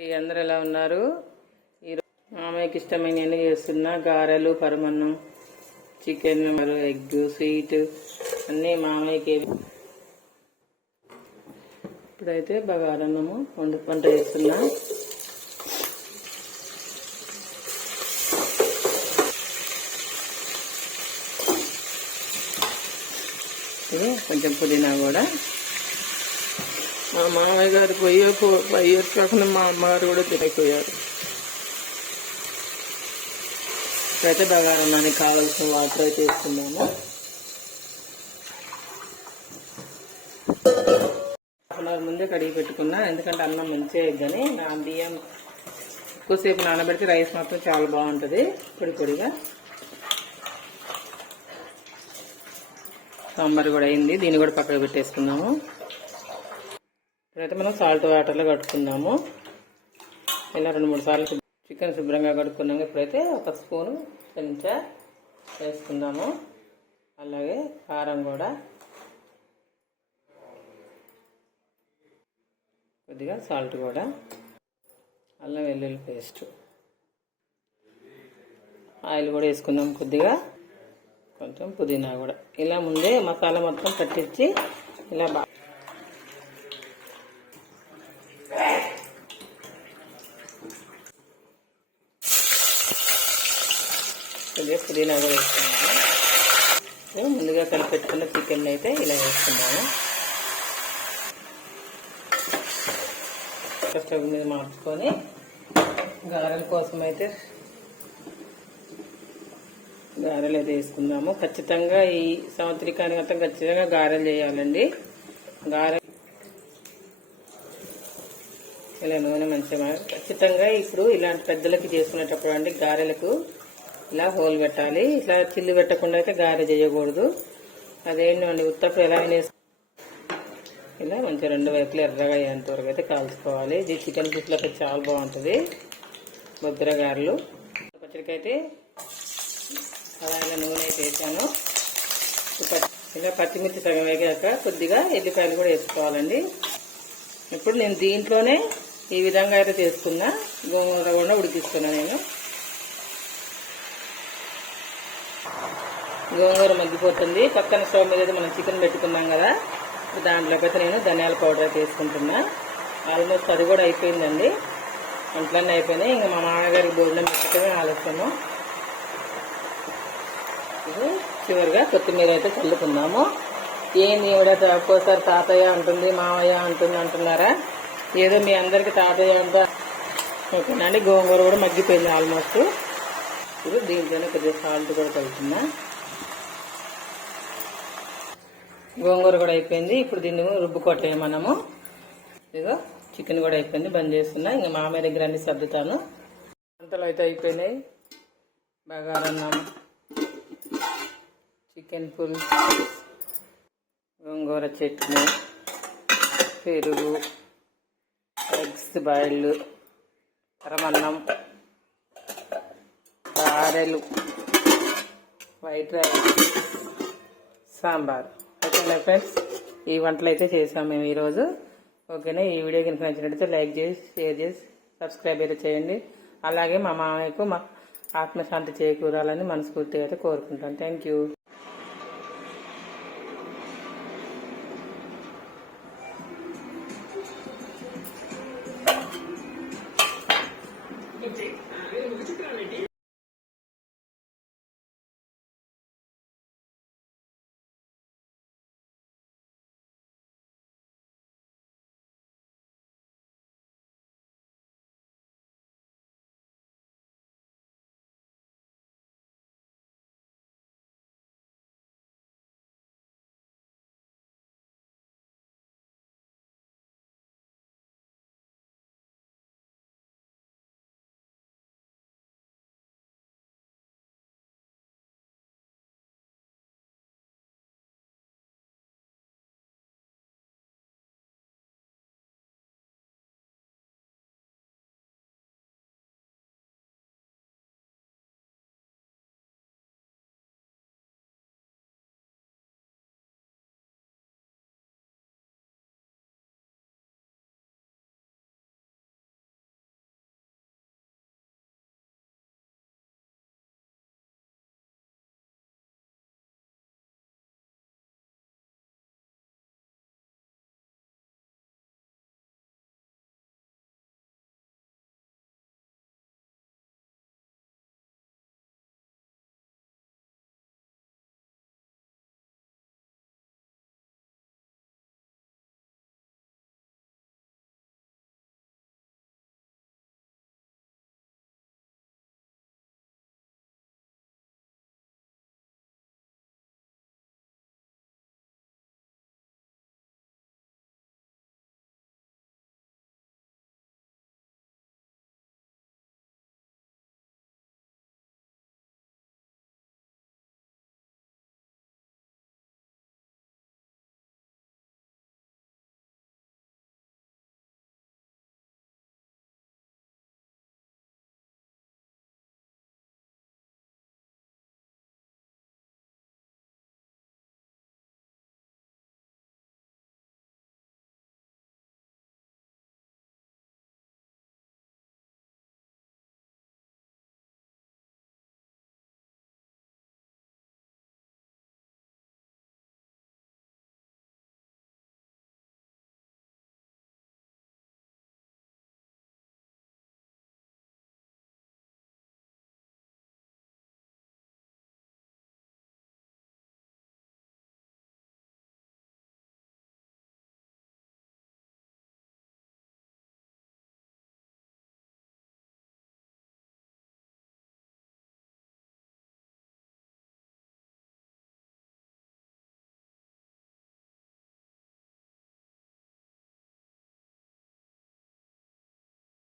అందరూ ఎలా ఉన్నారు? ఈరోజు మామయ్యకి ఇష్టమైనవన్నీ చేస్తున్నా. గారెలు, పరమన్నం, చికెన్, ఎగ్, స్వీట్ అన్నీ మామయ్యకి. ఇప్పుడైతే బగారన్నము వంట చేస్తున్నా. కొంచెం పుదీనా కూడా. మా మామయ్య గారు 5 years కాకుండా మా అమ్మగారు కూడా తినకపోయారు. ఇప్పుడైతే బగారన్నానికి కావాల్సిన వాటర్ అయితే వేసుకున్నాము. 1/2 hour ముందే కడిగి పెట్టుకున్నా, ఎందుకంటే అన్నం మంచిగా ఇద్దని. నా బియ్యం ఎక్కువసేపు నానబెడితే రైస్ మాత్రం చాలా బాగుంటుంది పొడి పొడిగా. సాంబార్ కూడా అయింది, దీన్ని కూడా పక్కకు పెట్టేసుకున్నాము. ఇప్పుడైతే మనం సాల్ట్ వాటర్లో కడుక్కున్నాము. ఇలా 2-3 సార్లు చికెన్ శుభ్రంగా కడుక్కున్నాము. ఇప్పుడైతే 1 స్పూను చెంచా వేసుకుందాము. అలాగే కారం కూడా కొద్దిగా, సాల్ట్ కూడా, అల్లం వెల్లుల్లి పేస్ట్, ఆయిల్ కూడా వేసుకుందాం కొద్దిగా, కొంచెం పుదీనా కూడా. ఇలా ముందే మసాలా మొత్తం పట్టించి ఇలా కొద్దిగా పుదీనా కూడా వేసుకున్నాము. ముందుగా కలిపెట్టుకున్న చికెన్ అయితే ఇలా వేసుకున్నాము. స్టవ్ మీద మార్చుకొని గారెల కోసం అయితే గారెలు అయితే వేసుకుందాము. ఖచ్చితంగా ఈ సంవత్సరికానికి అంతా ఖచ్చితంగా గారెలు చేయాలండి. గారె ఇలా నూనె మంచిగా ఖచ్చితంగా ఇప్పుడు ఇలాంటి పెద్దలకి చేసుకునేటప్పుడు అండి గారెలకు ఇలా హోల్ పెట్టాలి. ఇట్లా చిల్లు పెట్టకుండా అయితే గారె చేయకూడదు. అదేంటండి ఉత్తప్పుడు ఎలా అయినా ఇలా మంచిగా 2 వైపులు ఎర్రగా అయ్యేంత వరకు అయితే కాల్చుకోవాలి. ఇది చికెన్ పీస్లోకి చాలా బాగుంటుంది ముద్ర గారెలు. పచ్చడికైతే అలా నూనె అయితే వేసాను. ఇలా పచ్చిమిర్చి సగం వేగాక కొద్దిగా ఎల్లిపాయలు కూడా వేసుకోవాలండి. ఇప్పుడు నేను దీంట్లోనే ఈ విధంగా అయితే చేసుకున్నా. గోంగూర కూడా ఉడికిస్తున్నా. నేను గోంగూర మగ్గిపోతుంది. పక్కన స్టవ్ మీద అయితే మనం చికెన్ పెట్టుకున్నాం కదా, దాంట్లోకి అయితే నేను ధనియాల పౌడర్ అయితే వేసుకుంటున్నా. ఆల్మోస్ట్ అది కూడా అయిపోయిందండి. ఇంట్లోనే అయిపోయినాయి. ఇంకా మా మామగారికి భోజనం పెట్టడమే ఆలస్యము. ఇది చివరిగా కొత్తిమీర అయితే చల్లుకుందాము. ఏంది ఈవిడ ఒక్కోసారి తాతయ్య అంటుంది, మామయ్య అంటుంది అంటున్నారా? ఏదో మీ అందరికి తాతయ్య అంతా ఓకేనండి. గోంగూర కూడా మగ్గిపోయింది ఆల్మోస్ట్. ఇప్పుడు దీంట్లోనే కొద్దిగా సాల్ట్ కూడా కలుపుతున్నా. గోంగూర కూడా అయిపోయింది. ఇప్పుడు దీన్ని రుబ్బుకోవట్లే మనము. ఇదిగో చికెన్ కూడా అయిపోయింది, బంద్ చేస్తున్నా. ఇంకా మామయ్య దగ్గర అన్ని సర్దుతాను. వంటలు అయితే అయిపోయినాయి. బగారన్నం, చికెన్ పులుసు, గోంగూర చట్నీ, పెరుగు, ఎగ్స్ బాయిల్డ్, పరమన్నం, గారెలు, వైట్ రైస్, సాంబార్. ఓకేనా ఫ్రెండ్స్, ఈ వంటలు అయితే చేసాం మేము ఈరోజు. ఓకేనా, ఈ వీడియో కనుక నచ్చినట్లయితే లైక్ చేసి, షేర్ చేసి, సబ్స్క్రైబ్ అయితే చేయండి. అలాగే మా మామయ్యకు మా ఆత్మశాంతి చేకూరాలని మనస్ఫూర్తిగా అయితే కోరుకుంటాను. Thank you.